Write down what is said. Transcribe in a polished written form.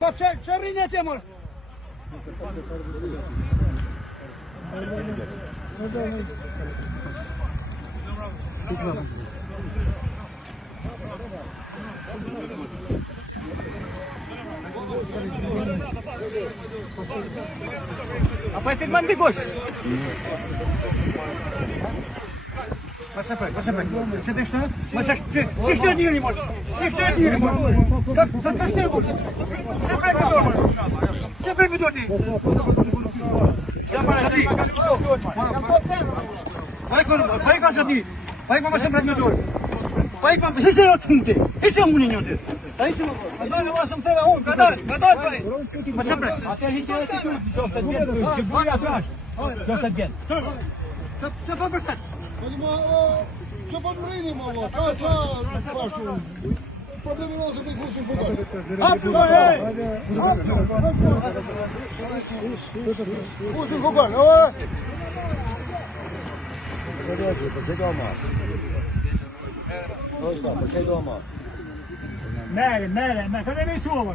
Pa pse rrinë atje mor? Apa itu mandi Gus? Passa pra. Você tem estado? Mas se está dinheiro, mano. Se está dinheiro, mano. Você está estado, Gus. Sempre que dor, mano. Sempre que dor. Vai com sabi. Vai com sempre que dor. Vai com esse é o tunte. Esse é um menino dele. Aí sim, agora eu acho que você vai cadar pai. Mas sempre. Até a gente aqui tudo, já sabia, que foi atrás. Já sabia. Você vai para cá. Що подмрини, мало, проблеми розумі гусі футбол. Гусі футбол, Mele, cadê meu chuva?